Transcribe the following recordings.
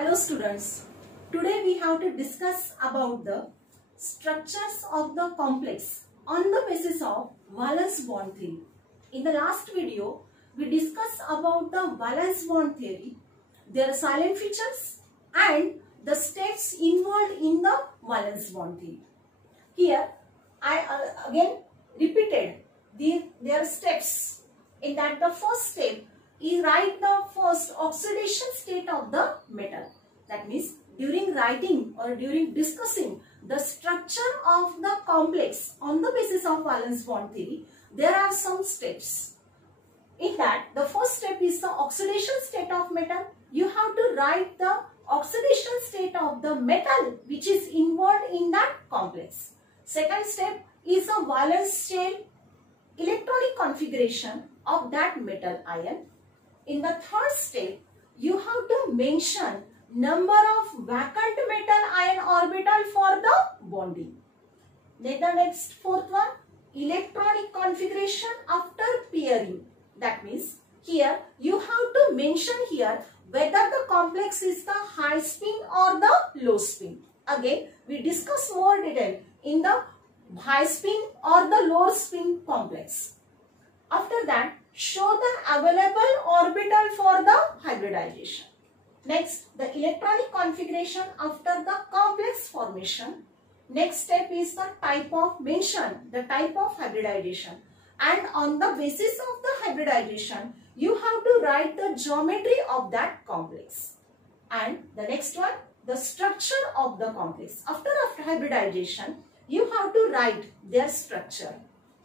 Hello students, today we have to discuss about the structures of the complex on the basis of valence bond theory. In the last video, we discussed about the valence bond theory, their silent features and the steps involved in the valence bond theory. Here, I again repeated their steps. In that, the first step is write the first oxidation state of the metal. That means during writing or during discussing the structure of the complex on the basis of valence bond theory, there are some steps. In that, the first step is the oxidation state of metal. You have to write the oxidation state of the metal which is involved in that complex. Second step is the valence shell electronic configuration of that metal ion. In the third step, you have to mention number of vacant metal ion orbital for the bonding. Then the next fourth one, electronic configuration after pairing. That means here you have to mention here whether the complex is the high spin or the low spin. Again, we discuss more detail in the high spin or the low spin complex. After that, show the available orbital for the hybridization. Next, the electronic configuration after the complex formation. Next step is the type of hybridization. And on the basis of the hybridization, you have to write the geometry of that complex. And the next one, the structure of the complex. After hybridization, you have to write their structure.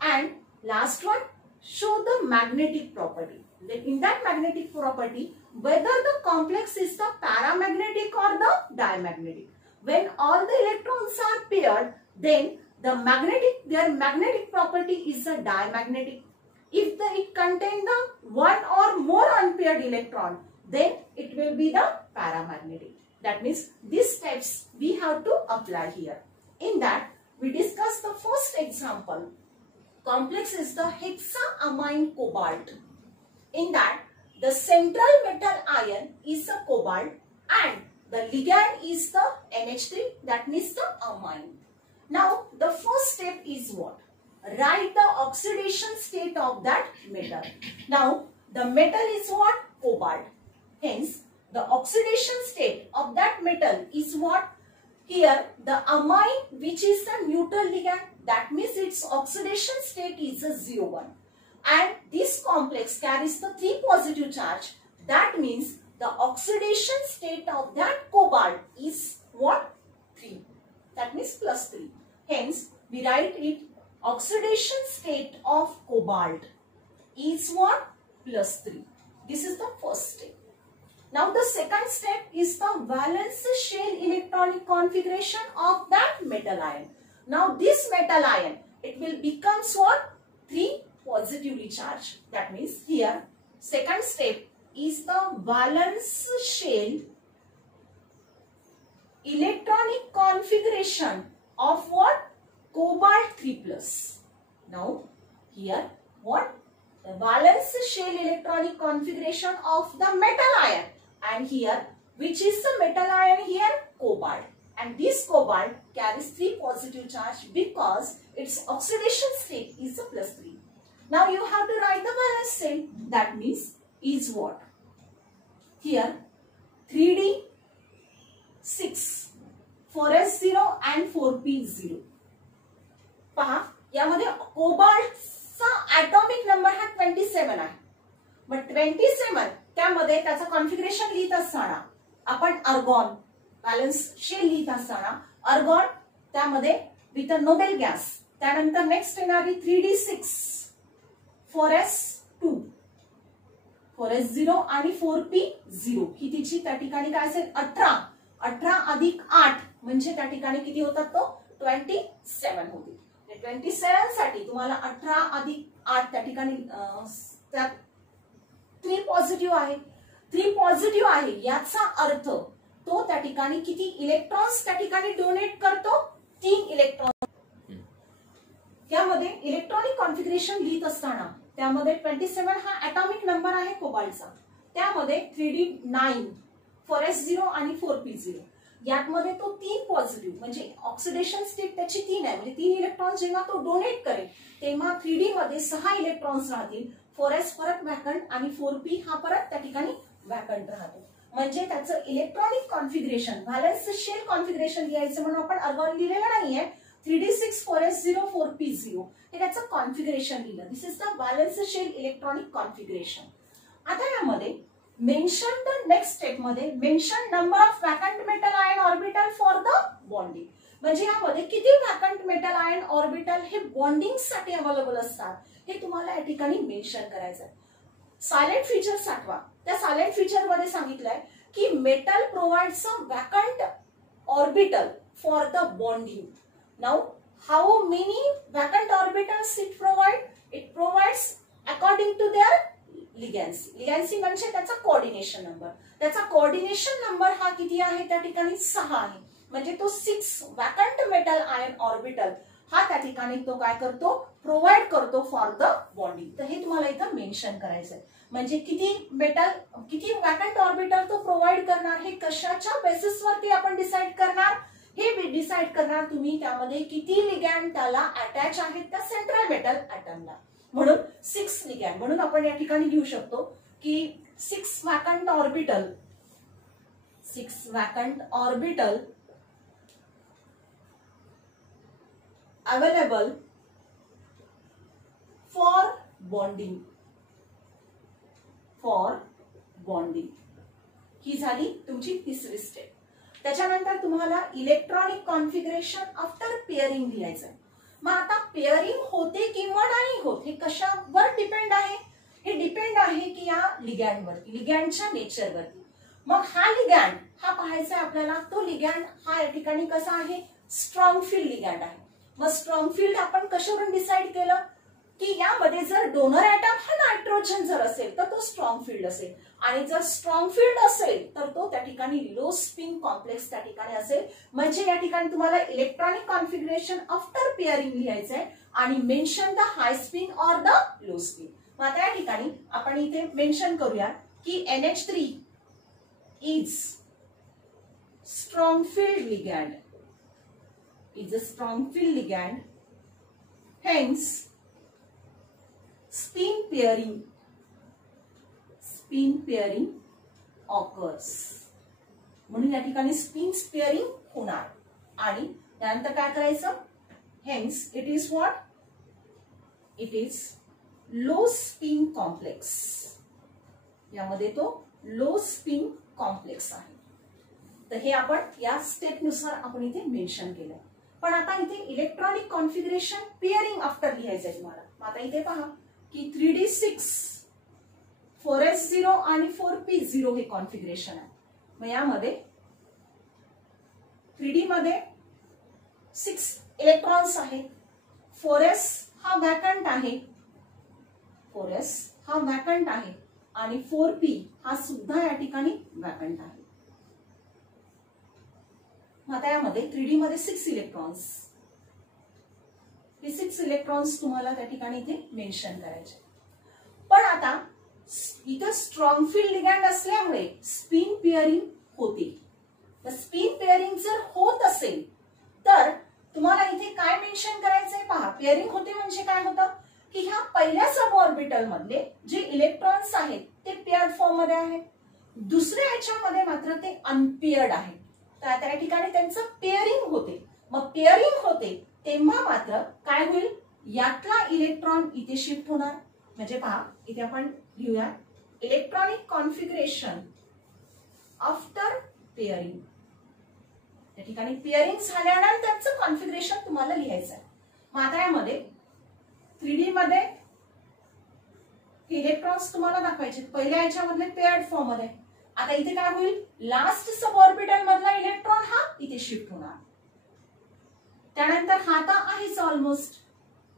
And last one, show the magnetic property. In that magnetic property, whether the complex is the paramagnetic or the diamagnetic. When all the electrons are paired, then their magnetic property is the diamagnetic. If it contains the one or more unpaired electron, then it will be the paramagnetic. That means these steps we have to apply here. In that, we discuss the first example. Complex is the hexaamine cobalt. In that, the central metal ion is the cobalt and the ligand is the NH3, that means the amine. Now, the first step is what? Write the oxidation state of that metal. Now, the metal is what? Cobalt. Hence, the oxidation state of that metal is what? Here, the amine, which is the neutral ligand, that means its oxidation state is a 0,1. And this complex carries the 3 positive charge. That means the oxidation state of that cobalt is what? 3. That means plus 3. Hence, we write it oxidation state of cobalt is what? Plus 3. This is the first step. Now, the second step is the valence shell electronic configuration of that metal ion. Now, this metal ion, it will become what? 3 positively charged. That means here, second step is the valence shell electronic configuration of what? Cobalt 3+. Now, here, what? The valence shell electronic configuration of the metal ion. And here, which is the metal ion here? Cobalt. And this cobalt carries 3 positive charge because its oxidation state is a plus 3. Now you have to write the valence shell. That means is what? Here 3d6, 4s0 and 4p0. पहा, यामध्ये कोबाल्टचा atomic number हा 27 आहे. But 27 त्यामध्ये त्याचं configuration लिहित असताना आपण argon balance shell लिहित असताना आर्गॉन त्यामध्ये विथ अ नोबेल गॅस. त्यानंतर नेक्स्ट येणारी 3d6, 4s2, 4s0 आणि 4p0 ही तिची त्या ठिकाणी काय असेल? 18 अधिक 8 म्हणजे त्या ठिकाणी किती होतात? तो 27 होतील. 27 साठी तुम्हाला 18 अधिक 8 त्या ठिकाणी 3 पॉझिटिव्ह आहे. 3 पॉझिटिव्ह आहे याचा अर्थ तो त्या ठिकाणी किती इलेक्ट्रॉन्स त्या ठिकाणी डोनेट करतो? 3 इलेक्ट्रॉन. त्यामध्ये इलेक्ट्रॉनिक कॉन्फिगरेशन लिहित असताना त्यामध्ये 27 हा ॲटॉमिक नंबर आहे कोबाल्टचा. त्यामध्ये 3d9, 4s0 आणि 4p0 यामध्ये तो 3 पॉझिटिव्ह म्हणजे ऑक्सिडेशन स्टेट त्याची 3 आहे, म्हणजे 3 इलेक्ट्रॉन जेव्हा तो डोनेट करेल तेव्हा 3D मध्ये 6 इलेक्ट्रॉन्स राहतील. 4s परत व्हॅकंट आणि 4p हा परत त्या ठिकाणी व्हॅकंट राहतो. म्हणजे त्याचं electronic configuration valence shell configuration लिहायचं म्हणून आपण अर्गॉन लिहिलेलं नाहीये. 3d6 4s0 4p0 हे त्याचं कॉन्फिगरेशन लिहिलं. This is the valence shell electronic configuration. आता यामध्ये मेन्शन द नेक्स्ट स्टेप मध्ये mention number of vacant metal ion orbital for the bonding. म्हणजे यामध्ये किती व्हॅकंट मेटल आयन ऑर्बिटल हे बॉन्डिंग साठी अवेलेबल असतात हे तुम्हाला या ठिकाणी मेन्शन करायचं आहे. सायलेंट फीचर्स आठवा. त्या सायलेंट फीचर मध्ये सांगितलंय की metal provides a vacant orbital for the bonding. Now how many vacant orbitals it provide? It provides according to their ligancy. Ligancy म्हणजे त्याचा कोऑर्डिनेशन नंबर. त्याचा कोऑर्डिनेशन नंबर हा किती आहे त्या ठिकाणी 6 आहे. म्हणजे तो 6 व्हॅकंट मेटल आयन ऑर्बिटल हा त्या ठिकाणी तो काय करतो? प्रोव्हाइड करतो फॉर द बॉन्डिंग. तर हे तुम्हाला इथं मेन्शन करायचंय. म्हणजे किती व्हॅकंट ऑर्बिटल तो प्रोव्हाइड करणार हे कशाच्या बेसिसवरती आपण डिसाइड करणार? हे डिसाइड करणार तुम्ही त्यामध्ये किती लिगॅंड त्याला अटॅच आहेत त्या सेंट्रल मेटल ॲटमला. म्हणून 6 लिगॅंड. म्हणून आपण या ठिकाणी लिहू शकतो की 6 vacant orbital available for bonding. ही झाली तुमची तिसरी स्टेप. त्याच्यानंतर तुम्हाला इलेक्ट्रॉनिक कॉन्फिगरेशन आफ्टर पेअरिंग लिहायचं आहे. मग आता पेअरिंग होते किंवा नाही होत हे कशावर डिपेंड आहे? हे डिपेंड आहे की या लिगॅंडवरती, लिगॅंडच्या नेचरवरती. मग हा लिगॅंड हा पाहायचा आपल्याला. तो लिगॅंड हा या ठिकाणी कसा आहे? स्ट्रॉंग फील्ड लिगॅंड आहे. मग स्ट्रॉंग फील्ड आपण कशावरून डिसाइड केलं की यामध्ये जर डोनर ॲटम हा नायट्रोजन जर असेल तर तो स्ट्रॉंग फील्ड असेल, आणि जर स्ट्रॉंग फील्ड असेल तर तो त्या ठिकाणी लो स्पिन कॉम्प्लेक्स त्या ठिकाणी असेल. म्हणजे या ठिकाणी तुम्हाला इलेक्ट्रॉनिक कॉन्फिगरेशन आफ्टर पेअरिंग लिहायचंय आणि mention the high spin or the low spin. मग आता या ठिकाणी आपण इथे मेन्शन करूया की NH3 is strong field ligand. is a strong field ligand, hence spin pairing occurs. म्हणून या ठिकाणी स्पिन पेअरिंग होणार. आणि त्यानंतर काय करायचं? hence it is what? it is low spin complex. यामध्ये तो लो स्पिन कॉम्प्लेक्स आहे. तर हे आपण या स्टेप नुसार आपण इथे मेन्शन केलं. पण आता इथे इलेक्ट्रॉनिक कॉन्फिगरेशन पेअरिंग आफ्टर लिहायचंय तुम्हाला. आता इथे पहा की 3d6 4s0 आणि 4p0 हे कॉन्फिगरेशन आहे. मग यामध्ये 3d मध्ये 6 इलेक्ट्रॉन्स आहेत. 4s हा व्हॅकंट आहे आणि 4p हा सुद्धा या ठिकाणी व्हॅकंट आहे. आता यामध्ये 3D मध्ये 6 इलेक्ट्रॉन्स, हे 6 इलेक्ट्रॉन्स तुम्हाला त्या ठिकाणी इथे मेन्शन करायचे. पण आता इथं स्ट्रॉंग फील्ड लिगॅंड असल्यामुळे स्पिन पेअरिंग होते. तर स्पिन पेअरिंग जर होत असेल तर तुम्हाला इथे काय मेन्शन करायचंय पहा. पेअरिंग होते म्हणजे काय होतं की ह्या पहिल्या सब ऑर्बिटल मधले जे इलेक्ट्रॉन्स आहेत ते पेअर्ड फॉर्म मध्ये आहेत. दुसऱ्या ह्याच्यामध्ये मात्र ते अनपेअर्ड आहेत. तर त्या ठिकाणी त्यांचं पेअरिंग होते. मग पेअरिंग होते तेव्हा मात्र काय होईल? यातला इलेक्ट्रॉन इथे शिफ्ट होणार. म्हणजे पहा इथे आपण लिहूया इलेक्ट्रॉनिक कॉन्फिगरेशन आफ्टर पेअरिंग. त्या ठिकाणी पेअरिंग झाल्यानंतरचं कॉन्फिगरेशन तुम्हाला लिहायचं आहे. मग आता यामध्ये 3D मध्ये इलेक्ट्रॉन्स तुम्हाला दाखवायचे. पहिल्या ह्याच्यामधले पेअर्ड फॉर्म मध्ये. आता इथे काय होईल? लास्ट सब ऑर्बिटल मधला इलेक्ट्रॉन हा इथे शिफ्ट होणार. त्यानंतर हा तर आहेच ऑलमोस्ट.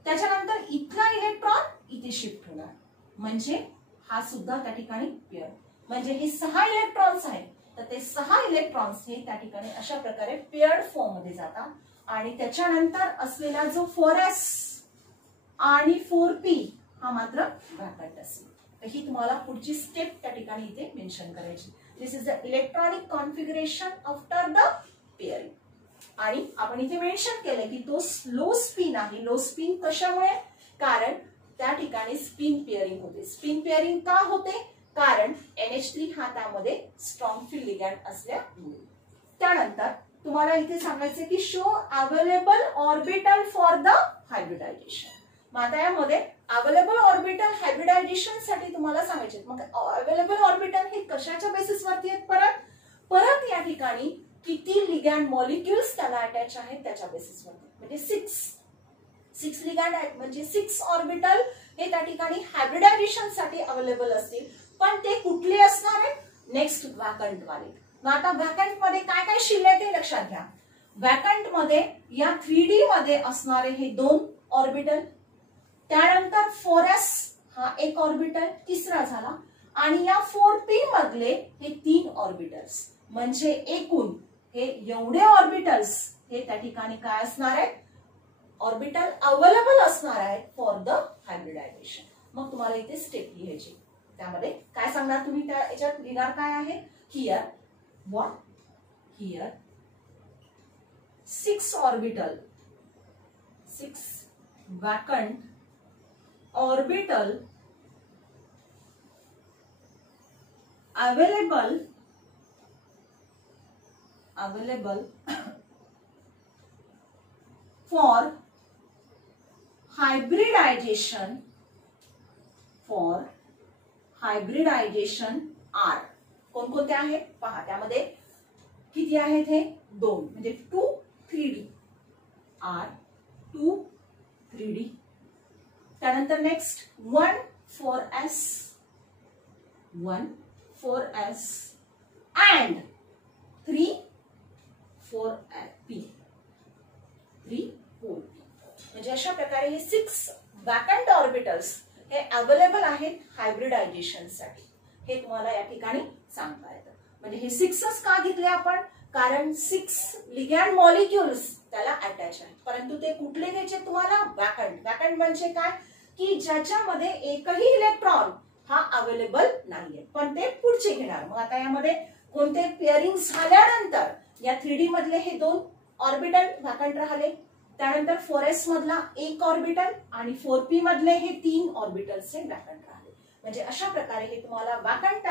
त्याच्यानंतर इथला इलेक्ट्रॉन इथे शिफ्ट होणार. म्हणजे हा सुद्धा त्या ठिकाणी पेअर. म्हणजे हे 6 इलेक्ट्रॉन्स आहेत. तर ते 6 इलेक्ट्रॉन्स हे त्या ठिकाणी अशा प्रकारे पेअर्ड फॉर्म मध्ये जातात. आणि त्याच्यानंतर असलेला जो 4s आणि 4p हा मात्र व्हॅकंट असेल. तर ही तुम्हाला पुढची स्टेप त्या ठिकाणी इथे मेन्शन करायची. This is the electronic configuration after the pairing. आणि आपण इथे मेन्शन केलंय की तो लो स्पिन आहे. लो स्पिन कशामुळे? कारण त्या ठिकाणी स्पिन पेअरिंग होते. स्पिन पेअरिंग का होते? कारण NH3 हा त्यामध्ये स्ट्रॉंग फील्ड लिगॅंड असल्यामुळे. त्यानंतर तुम्हाला इथे सांगायचं की show available orbital for the hybridisation. मग आता यामध्ये अवेलेबल ऑर्बिटल हायब्रिडायझेशन साठी तुम्हाला सांगायचे. मग अवेलेबल ऑर्बिटल हे कशाच्या बेसिसवरती आहेत? परत या ठिकाणी किती लिगॅंड मॉलिक्युल्स त्याला अटॅच आहेत त्याच्या बेसिसवरती. म्हणजे 6 लिगॅंड आहेत, म्हणजे 6 ऑर्बिटल हे त्या ठिकाणी हायब्रिडायझेशन साठी अवेलेबल असतील. पण ते कुठले असणार आहेत? नेक्स्ट वॅकंट वाले. मग आता वॅकंट मध्ये काय काय शिल्लक आहे लक्षात घ्या. वॅकंट मध्ये या 3D मध्ये असणारे हे 2 ऑर्बिटल, त्यानंतर 4s हा एक ऑर्बिटल तिसरा झाला, आणि या 4p मधले हे 3 ऑर्बिटल्स. म्हणजे एकूण हे एवढे ऑर्बिटल्स हे त्या ठिकाणी काय असणार आहेत? ऑर्बिटल अवेलेबल असणार आहेत फॉर द हायब्रिडायझेशन. मग तुम्हाला इथे स्टेप लिहायची. त्यामध्ये काय सांगणार तुम्ही? त्या याच्यात लिहिणार काय आहे? Here what? Here 6 orbital, 6 vacant orbital available for hybridization are. कोणकोणते आहेत पहा. त्यामध्ये किती आहेत? हे 2, म्हणजे 2 3D R 2 3D. त्यानंतर नेक्स्ट 1 4s and 3 4p. म्हणजे अशा प्रकारे हे 6 वॅकंट ऑर्बिटल्स हे अवेलेबल आहेत हायब्रिडायझेशन साठी. हे तुम्हाला या ठिकाणी सांगता येतं. म्हणजे हे 6च का घेतले आपण? कारण 6 लिगॅंड मॉलिक्युल्स त्याला अटॅच आहेत. परंतु ते कुठले घ्यायचे तुम्हाला? वॅकंट. वॅकंट म्हणजे काय? की ज्याच्यामध्ये एकही इलेक्ट्रॉन हा अवेलेबल नाहीये, पण ते पुढचे घेणार. मग आता यामध्ये कोणते पेअरिंग झाल्यानंतर या 3D मधले हे 2 ऑर्बिटल वॅकंट राहिले, त्यानंतर 4s मधला 1 ऑर्बिटल आणि 4p मधले हे 3 ऑर्बिटल्स हे वॅकंट राहिले. म्हणजे अशा प्रकारे हे तुम्हाला वॅकंट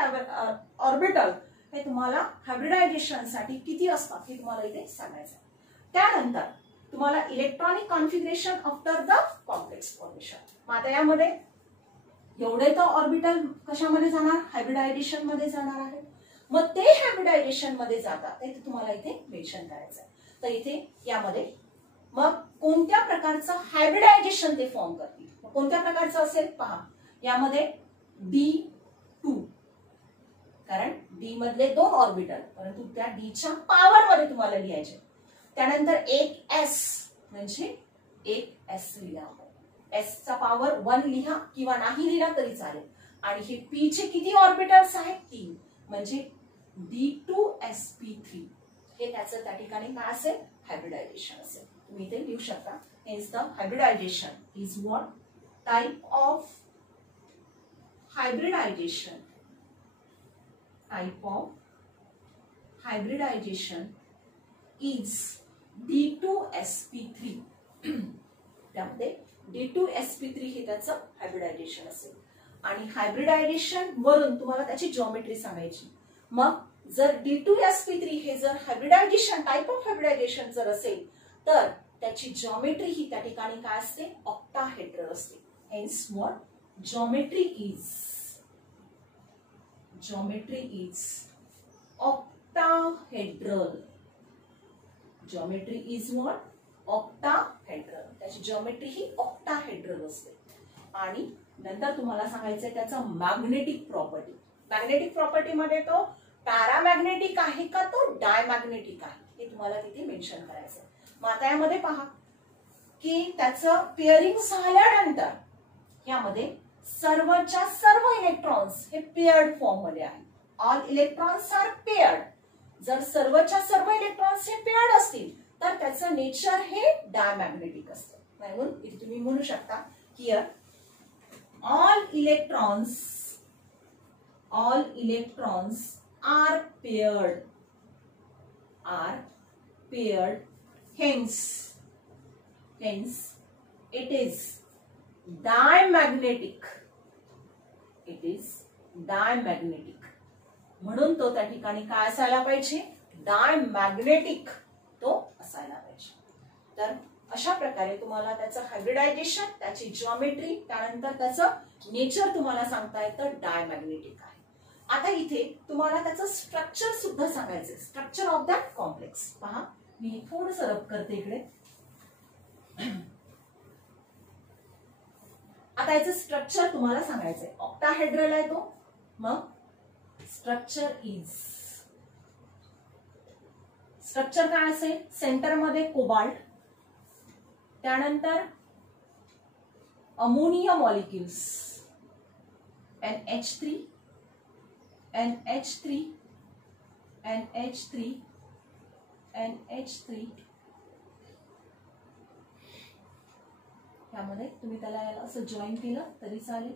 ऑर्बिटल हे तुम्हाला हायब्रिडायझेशन साठी किती असतात हे तुम्हाला इथे सांगायचं. त्यानंतर तुम्हाला electronic configuration after the complex formation. मग आता यामध्ये एवढे तर ऑर्बिटल कशामध्ये जाणार? हायब्रिडायझेशन मध्ये जाणार आहे. मग ते हायब्रिडायझेशन मध्ये जातात ते तुम्हाला इथे मेन्शन करायचं आहे. तर इथे यामध्ये मग कोणत्या प्रकारचं हायब्रिडायझेशन ते फॉर्म करतील? कोणत्या प्रकारचं असेल पहा. यामध्ये D2, कारण D मधले 2 ऑर्बिटल, परंतु त्या D च्या पॉवर मध्ये तुम्हाला लिहायचे. त्यानंतर एक S, म्हणजे एक S लिहा. S चा पॉवर 1 लिहा किंवा नाही लिहा तरी चालेल. आणि हे P चे किती ऑर्बिटल्स आहेत? 3, म्हणजे D2sp3 हे त्याचं त्या ठिकाणी काय असेल? हायब्रिडायझेशन असेल. तुम्ही इथे लिहू शकता. Hence the hybridization is what? Type of hybridization is D2sp3. त्यामध्ये D2sp3 हे त्याचं हायब्रिडायझेशन असेल. आणि हायब्रिडायझेशन वरून तुम्हाला त्याची जॉमेट्री सांगायची. मग जर D2sp3 हे जर हायब्रिडायझेशन टाइप ऑफ हायब्रिडायझेशन जर असेल तर त्याची जॉमेट्री ही त्या ठिकाणी काय असते? ऑक्टाहेड्रल असते. Hence what? Geometry is octahedral. Geometry is what? Octahedral. त्याची जॉमेट्री ही ऑक्टाहेड्रल असते. आणि नंतर तुम्हाला सांगायचंय त्याचा मॅग्नेटिक प्रॉपर्टी. मॅग्नेटिक प्रॉपर्टी मध्ये तो पॅरामॅग्नेटिक आहे का तो डायमॅग्नेटिक आहे हे तुम्हाला तिथे मेन्शन करायचं. मग आता यामध्ये पहा की त्याचं पेअरिंग झाल्यानंतर यामध्ये सर्वच्या सर्व इलेक्ट्रॉन्स हे पेअर्ड फॉर्म मध्ये आहेत. All electrons are paired. जर सर्वच्या सर्व इलेक्ट्रॉन्स हे पेअर्ड असतील तर त्याचं नेचर हे डायमॅग्नेटिक असतं. म्हणून इथे तुम्ही म्हणू शकता here all electrons are paired, hence it is diamagnetic, म्हणून तो त्या ठिकाणी काय असायला पाहिजे, डायमॅग्नेटिक तो असायला पाहिजे. तर अशा प्रकारे तुम्हाला त्याचं हायब्रिडायझेशन, त्याची जिओमेट्री, त्यानंतर त्याचं नेचर तुम्हाला सांगता येतं डायमॅग्नेटिक आहे. आता इथे तुम्हाला त्याचं स्ट्रक्चर सुद्धा सांगायचंय, स्ट्रक्चर ऑफ दॅट कॉम्प्लेक्स. पहा मी थोडंसं रब करते इकडे. आता याचं स्ट्रक्चर तुम्हाला सांगायचंय. ऑक्टाहेड्रल आहे तो. मग स्ट्रक्चर काय असेल, सेंटर मध्ये कोबाल्ट, त्यानंतर अमोनिया मॉलिक्युल्स NH3 त्यामध्ये तुम्ही त्याला असं जॉईन केलं तरी चालेल.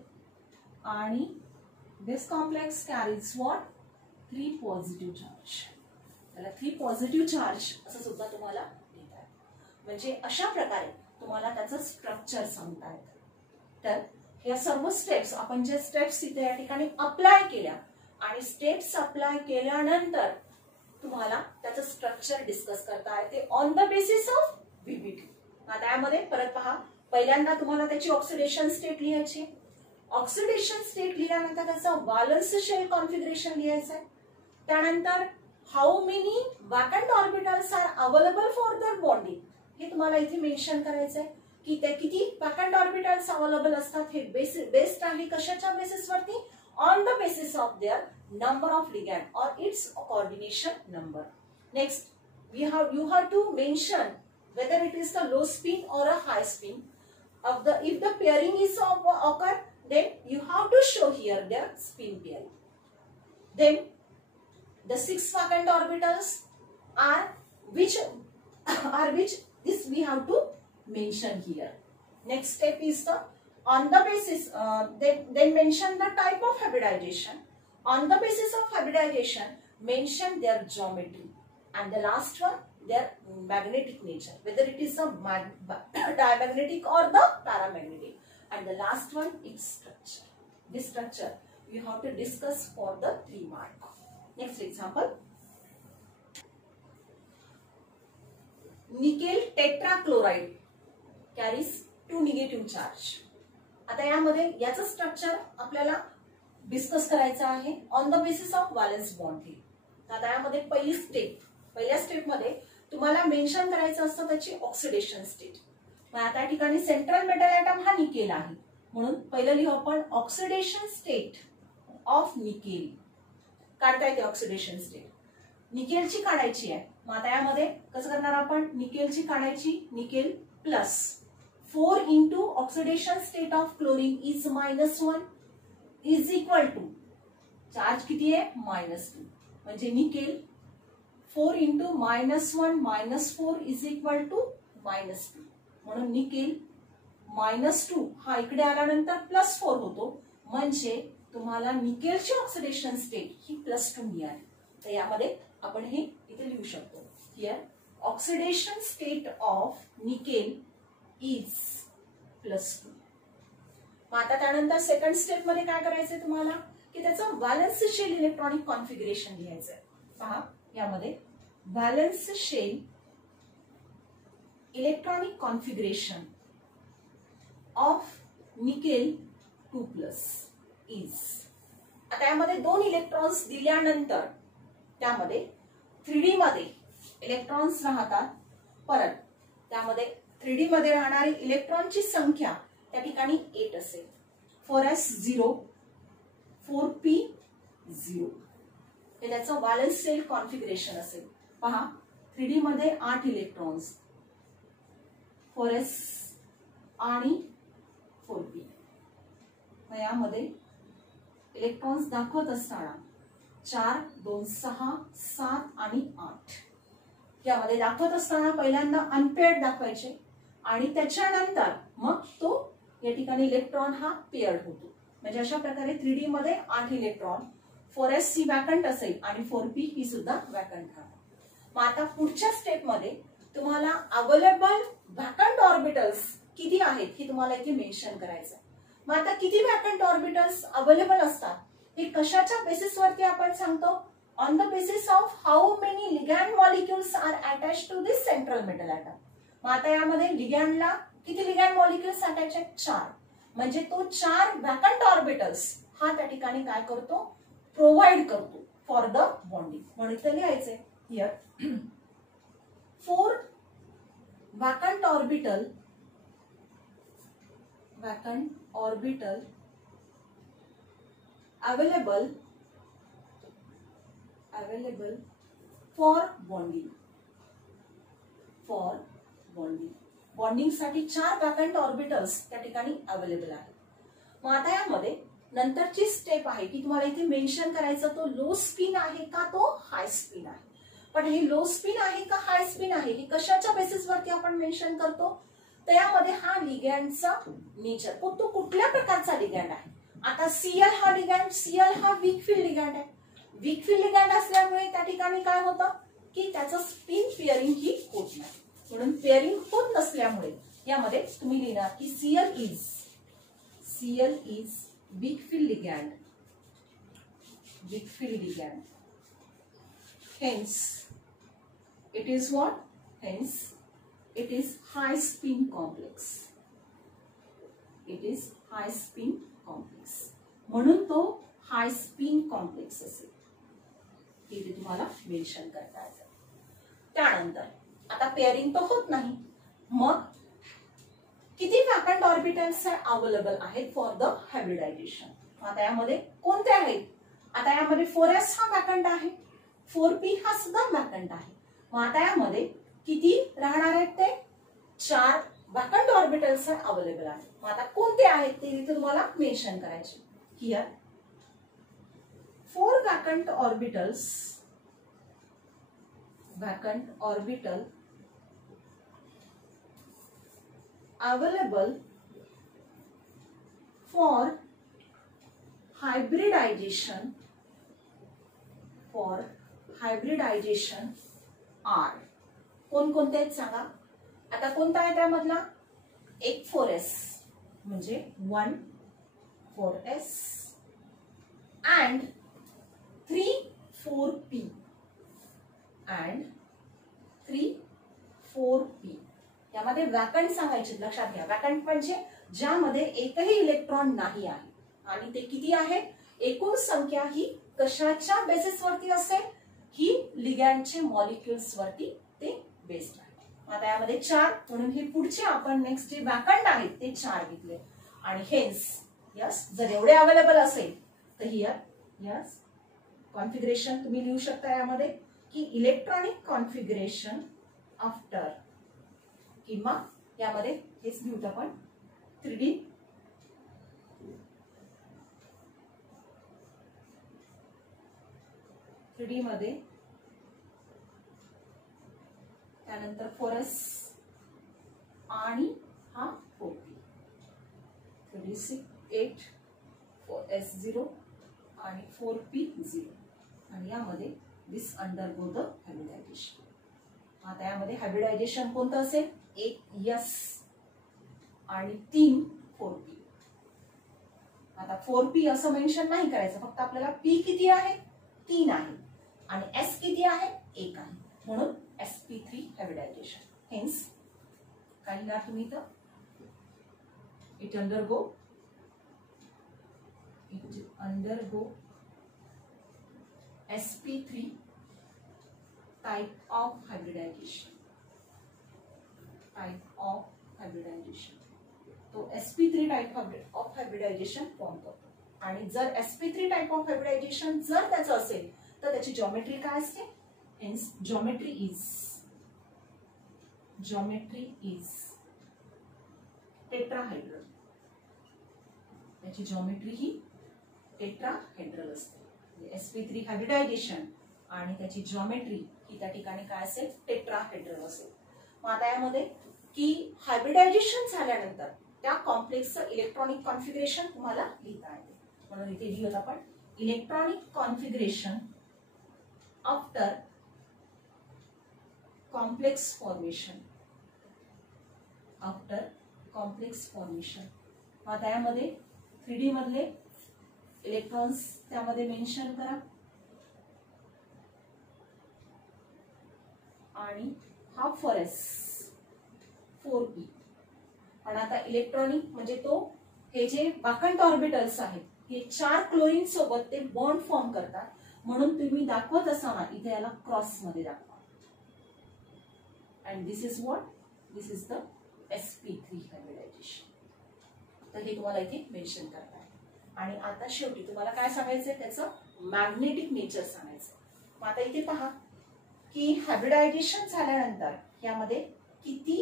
आणि this complex carries what, 3 positive charge. त्याला 3 पॉझिटिव्ह चार्ज असं सुद्धा तुम्हाला देतात. म्हणजे अशा प्रकारे तुम्हाला त्याचं स्ट्रक्चर सांगता येतं. तर या सर्व स्टेप्स आपण जे स्टेप्स इथे या ठिकाणी अप्लाय केल्या आणि स्टेप्स अप्लाय केल्यानंतर तुम्हाला त्याचं स्ट्रक्चर डिस्कस करता येते on the basis of VBT. आता यामध्ये परत पहा, पहिल्यांदा तुम्हाला त्याची ऑक्सिडेशन स्टेट लिहायची. ऑक्सिडेशन स्टेट लिहिल्यानंतर त्याचं व्हॅलेन्स शेल कॉन्फिगरेशन लिहायचं आहे. त्यानंतर how many vacant orbitals are available for their bonding, हे तुम्हाला इथे मेन्शन करायचंय की ते किती वॅकंट ऑर्बिटल्स अवेलेबल असतात. हे बेस्ड आहे कशाच्या बेसिसवरती, on the basis of their number of ligand और it's coordination number. Next you have to mention whether it is the low spin or a high spin of the, if the pairing is occur, then you have to show here their spin pairing. Then the 6 vacant orbitals are which this we have to mention here. Next step is the on the basis then mention the type of hybridization. On the basis of hybridization, mention their geometry, and the last one their magnetic nature, whether it is a diamagnetic or the paramagnetic, and the last one its structure. This structure you have to discuss for the 3 mark. Next example, nickel tetrachloride carries 2 negative charge. आता यामध्ये याचं structure आपल्याला discuss करायचं आहे on the basis of valence bond. आता यामध्ये पहिल्या स्टेपमध्ये तुम्हाला मेन्शन करायचं असतं त्याची ऑक्सिडेशन स्टेट. मग आता या ठिकाणी सेंट्रल मेटल ॲटम हा निकेल आहे, म्हणून पहिलं लिहू आपण ऑक्सिडेशन स्टेट ऑफ निकेल. काढता येते ऑक्सिडेशन स्टेट, निकेलची काढायची आहे. मग आता यामध्ये कसं करणार आपण, निकेलची काढायची. Nickel plus 4 into oxidation state of chlorine is -1 is equal to charge किती आहे -2. म्हणजे nickel 4 into -1 -4 is equal to -2. म्हणून निकेल -2 हा इकडे आल्यानंतर +4 होतो. म्हणजे तुम्हाला निकेलची ऑक्सिडेशन स्टेट ही +2 मिळाली. तर यामध्ये आपण हे इथे लिहू शकतो. Here oxidation state of nickel is +2. मग आता त्यानंतर सेकंड स्टेप मध्ये काय करायचंय तुम्हाला की त्याचं व्हॅलेन्स शेल इलेक्ट्रॉनिक कॉन्फिगरेशन लिहायचंय. पहा यामध्ये valence shell electronic configuration of nickel 2+ is. आता यामध्ये 2 इलेक्ट्रॉन्स दिल्यानंतर त्यामध्ये 3D मध्ये इलेक्ट्रॉन्स राहतात. परत त्यामध्ये 3D मध्ये राहणारी इलेक्ट्रॉनची संख्या त्या ठिकाणी 8 असेल. 4s0 4p0 हे त्याचं व्हॅलेन्स शेल कॉन्फिगरेशन असेल. पहा 3D मध्ये 8 इलेक्ट्रॉन्स 4s आणि 4p. यामध्ये इलेक्ट्रॉन्स दाखवत असताना 4 2 6 7 आणि 8 यामध्ये दाखवत असताना पहिल्यांदा अनपेअर्ड दाखवायचे आणि त्याच्यानंतर मग तो या ठिकाणी इलेक्ट्रॉन हा पेअर्ड होतो. म्हणजे अशा प्रकारे 3D मध्ये 8 इलेक्ट्रॉन 4s ही वॅकंट असेल आणि 4p ही सुद्धा वॅकंट राहणार. मग आता पुढच्या स्टेप मध्ये तुम्हाला अवेलेबल वॅकंट ऑर्बिटल्स किती आहेत हे तुम्हाला इथे मेन्शन करायचं. मग आता किती वॅकंट ऑर्बिटल्स अवेलेबल असतात हे कशाच्या बेसिसवरती आपण सांगतो? On the basis of how many ligand molecules are attach to this central metal atom. मग आता यामध्ये लिगॅंडला किती लिगॅंड मॉलिक्युल्स अटॅच आहेत? 4. म्हणजे तो 4 वॅकंट ऑर्बिटल्स हा त्या ठिकाणी काय करतो? प्रोव्हाइड करतो फॉर द बॉन्डिंग. म्हणून इथे लिहायचंय here 4 vacant orbital available for bonding. Bonding साठी 4 वॅकंट ऑर्बिटल्स त्या ठिकाणी अवेलेबल आहेत. मग आता यामध्ये नंतरची स्टेप आहे की तुम्हाला इथे मेन्शन करायचं तो लो स्पिन आहे का तो हाय स्पिन आहे. पण हे लो स्पिन आहे का हाय स्पिन आहे हे कशाच्या बेसिसवरती आपण मेन्शन करतो? तर यामध्ये हा लिगॅंडचा नेचर, तो कुठल्या प्रकारचा लिगॅंड आहे. आता Cl हा लिगॅंड, Cl हा वीक फील्ड लिगॅंड आहे. वीक फील्ड लिगॅंड असल्यामुळे त्या ठिकाणी काय होतं की त्याचं स्पिन पेअरिंग ही होत नाही. म्हणून पेअरिंग होत नसल्यामुळे यामध्ये तुम्ही लिहिणार की Cl is weak field ligand. Hence it is what? Hence it is high spin complex. म्हणून तो हाय स्पिन कॉम्प्लेक्स असेल. हे तुम्हाला मेन्शन करता येतं. त्यानंतर आता पेअरिंग तर होत नाही. मग किती वॅकंट ऑर्बिटल्स अवेलेबल आहेत फॉर द हायब्रिडायझेशन? आता यामध्ये कोणते आहेत? आता यामध्ये 4s हा वॅकंट आहे, 4p हा सुद्धा वॅकंट आहे. मग आता यामध्ये किती राहणार आहेत? ते 4 वॅकंट ऑर्बिटल्स अवेलेबल आहेत. मग आता कोणते आहेत ते इथे तुम्हाला मेन्शन करायचे. Here 4 vacant orbital available for hybridization are. कोणकोणते आहेत सांगा. आता कोणता आहे त्यामधला? एक 4s म्हणजे 1 4s and 3 4p यामध्ये वॅकंट सांगायचे. लक्षात घ्या, वॅकंट म्हणजे ज्यामध्ये एकही इलेक्ट्रॉन नाही आहे. आणि ते किती आहे? एकूण संख्या ही कशाच्या बेसिसवरती असेल? ही लिगॅंडचे मॉलिक्युल्स वरती ते बेस्ड आहे. आता यामध्ये 4 म्हणून हे पुढचे आपण नेक्स्ट जे वॅकंट आहेत ते 4 घेतले. आणि हेन्स यस जर एवढे अवेलेबल असेल तर हियर यस कॉन्फिगरेशन तुम्ही लिहू शकता यामध्ये की इलेक्ट्रॉनिक कॉन्फिगरेशन आफ्टर, किंवा यामध्ये हेच लिहूत आपण 3D मध्ये. त्यानंतर 4s आणि हा 4p 3D 8 4s0 आणि 4p0 आणि यामध्ये दिस अंडरगो द हायब्रिडायझेशन. आता यामध्ये हायब्रिडायझेशन कोणतं असेल? एक यस आणि 3 4p. आता 4p असं मेन्शन नाही करायचं, फक्त आपल्याला p किती आहे? 3 आहे आणि s किती आहे? 1 आहे. म्हणून sp3 हायब्रिडायझेशन. हेन्स काय लिहिणार तुम्ही इथं? It undergo sp3 type of hybridization. तो sp3 type of hybridisation form करतो. आणि जर sp3 टाइप ऑफ हायब्रिडायझेशन जर त्याचं असेल तर त्याची जॉमेट्री काय असते? Hence geometry is tetrahedral. त्याची जॉमेट्री ही टेट्राहेड्रल असते. sp3 हायब्रिडायझेशन आणि त्याची जॉमेट्री ही त्या ठिकाणी काय असेल? टेट्राहेड्रल असेल. मग आता यामध्ये की हायब्रिडायझेशन झाल्यानंतर त्या कॉम्प्लेक्सचं इलेक्ट्रॉनिक कॉन्फिगरेशन तुम्हाला लिहिता येते. म्हणून इथे लिहूत आपण electronic configuration after complex formation. After complex formation. आता यामध्ये 3D मधले इलेक्ट्रॉन्स त्यामध्ये मेन्शन करा आणि हा फॉरेस 4p. पण आता इलेक्ट्रॉनिक म्हणजे तो हे जे वाकंट ऑर्बिटल्स आहेत हे 4 क्लोरीन सोबत ते बॉन्ड फॉर्म करतात, म्हणून तुम्ही दाखवत असताना इथे याला क्रॉस मध्ये दाखवा. And this is what, this is the sp3 hybridisation. तर हे तुम्हाला इथे मेन्शन करता आहे. आणि आता शेवटी तुम्हाला काय सांगायचंय, त्याचं मॅग्नेटिक नेचर सांगायचं. मग आता इथे पहा की हायब्रिडायझेशन झाल्यानंतर यामध्ये किती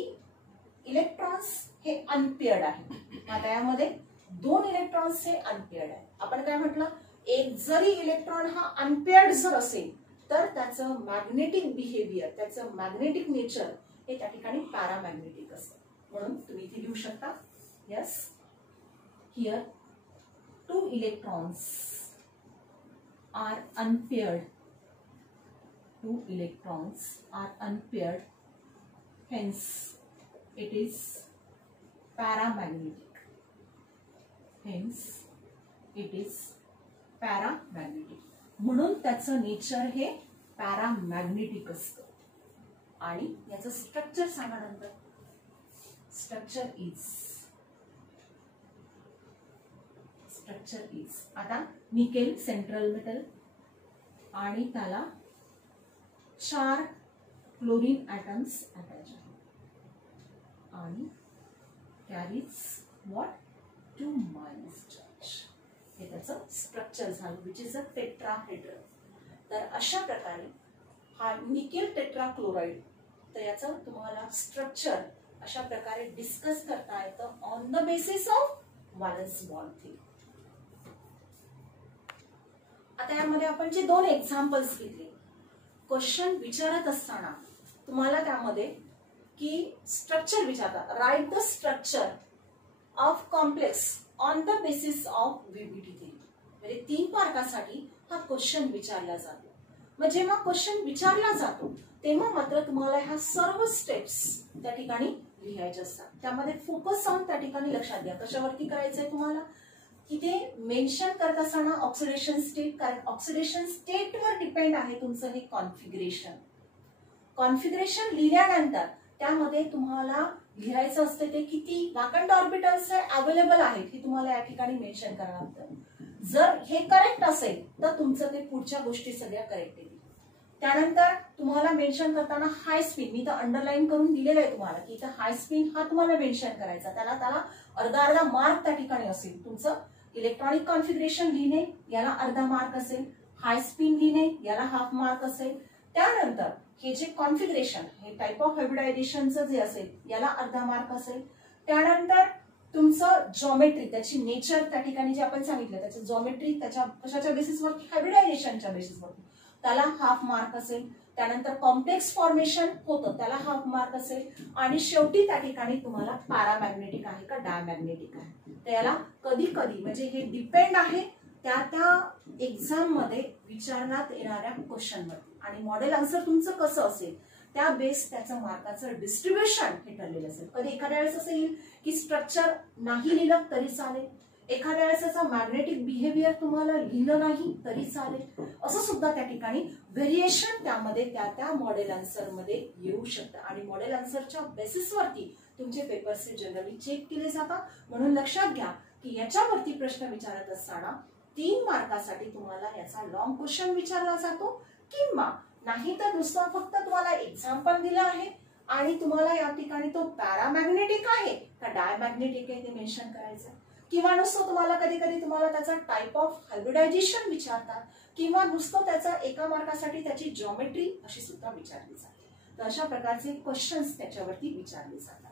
इलेक्ट्रॉन्स हे अनपेअर्ड आहेत. आता यामध्ये 2 इलेक्ट्रॉन्स हे अनपेअर्ड आहेत. आपण काय म्हटलं, एक जरी इलेक्ट्रॉन हा अनपेअर्ड जर असेल तर त्याचं मॅग्नेटिक बिहेवियर, त्याचं मॅग्नेटिक नेचर हे त्या ठिकाणी पॅरामॅग्नेटिक असतं. म्हणून तुम्ही इथे लिहू शकता, yes here 2 electrons are unpaired. 2 electrons are unpaired, hence it is paramagnetic. Hence it is paramagnetic. म्हणून त्याचं नेचर हे पॅरामॅग्नेटिक असतं. आणि याचं स्ट्रक्चर सांगा नंतर. स्ट्रक्चर इज आता निकेल सेंट्रल मेटल आणि त्याला 4 क्लोरीन ॲटम्स अटॅच आहेत आणि कॅरीज व्हॉट 2 मायनस चार्ज. हे त्याचं स्ट्रक्चर झालं, विच इज अ टेट्राहेड्रल. तर अशा प्रकारे हा निकेल टेट्राक्लोराइड, तर याचं तुम्हाला स्ट्रक्चर अशा प्रकारे डिस्कस करता येतं on the basis of valence bond theory. आता यामध्ये आपण जे 2 एक्झाम्पल्स घेतले, क्वेश्चन विचारत असताना तुम्हाला त्यामध्ये की स्ट्रक्चर विचारतात, right the structure of complex on the basis of VBT theory. म्हणजे 3 मार्कासाठी हा क्वेश्चन विचारला जातो. मग जेव्हा क्वेश्चन विचारला जातो तेव्हा मात्र तुम्हाला ह्या सर्व स्टेप्स त्या ठिकाणी लिहायच्या असतात. त्यामध्ये फोकस ऑन त्या ठिकाणी लक्षात घ्या कशावरती करायचंय तुम्हाला, की ते मेन्शन करत असताना ऑक्सिडेशन स्टेट, कारण ऑक्सिडेशन स्टेटवर डिपेंड आहे तुमचं हे कॉन्फिगरेशन. कॉन्फिगरेशन लिहिल्यानंतर त्यामध्ये तुम्हाला लिहायचं असतं ते किती वाकंट ऑर्बिटल्स अवेलेबल आहेत हे तुम्हाला या ठिकाणी मेन्शन करावं लागतं. जर हे करेक्ट असेल तर तुमचं ते पुढच्या गोष्टी सगळ्या करेक्ट येतील. त्यानंतर तुम्हाला मेन्शन करताना हाय स्पिन, मी तर अंडरलाईन करून दिलेलं आहे तुम्हाला की इथं हाय स्पिन हा तुम्हाला मेन्शन करायचा, त्याला अर्धा मार्क त्या ठिकाणी असेल. तुमचं इलेक्ट्रॉनिक कॉन्फिगरेशन लिहिणे याला अर्धा मार्क असेल, हाय स्पिन लिहिणे याला हाफ मार्क असेल. त्यानंतर हे जे कॉन्फिगरेशन, हे टाइप ऑफ हायब्रिडायझेशनचं जे असेल याला अर्धा मार्क असेल. त्यानंतर तुमचं जॉमेट्री, त्याची नेचर त्या ठिकाणी जे आपण सांगितलं त्याचं जॉमेट्री, त्याच्या कशाच्या बेसिसवरती, हायब्रिडायझेशनच्या बेसिसवरती, त्याला हाफ मार्क असेल. त्यानंतर कॉम्प्लेक्स फॉर्मेशन होतं त्याला हाफ मार्क असेल. आणि शेवटी त्या ठिकाणी तुम्हाला पॅरामॅग्नेटिक आहे का डायमॅग्नेटिक आहे, तर याला कधी कधी म्हणजे हे डिपेंड आहे त्या एक्झाम मध्ये विचारण्यात येणाऱ्या क्वेश्चनवरती आणि मॉडेल आन्सर तुमचं कसं असेल त्या बेस त्याचं मार्काचं डिस्ट्रीब्युशन हे ठरलेलं असेल. कधी एखाद्या वेळेस असं येईल की स्ट्रक्चर नाही लिहिलं तरी चालेल, एखाद्या वेळेस त्याचा मॅग्नेटिक बिहेवियर तुम्हाला लिहिलं नाही तरी चालेल. असं सुद्धा त्या ठिकाणी व्हेरिएशन त्यामध्ये त्या मॉडेल आन्सर मध्ये येऊ शकतं आणि मॉडेल आन्सरच्या बेसिसवरती तुमचे पेपर्स जनरली चेक केले जातात. म्हणून लक्षात घ्या की याच्यावरती प्रश्न विचारत असताना 3 मार्कासाठी तुम्हाला याचा लॉंग क्वेश्चन विचारला जातो किंवा नाही तर नुसतं फक्त तुम्हाला एक्झाम्पल दिलं आहे आणि तुम्हाला या ठिकाणी तो पॅरामॅग्नेटिक आहे का डायमॅग्नेटिक आहे ते मेन्शन करायचं, किंवा नुसतं तुम्हाला कधी कधी तुम्हाला त्याचा टाइप ऑफ हायब्रिडायझेशन विचारतात किंवा नुसतं त्याचा एका मार्कासाठी त्याची जॉमेट्री अशी सुद्धा विचारली जाते. तर अशा प्रकारचे क्वेश्चन्स त्याच्यावरती विचारले जातात.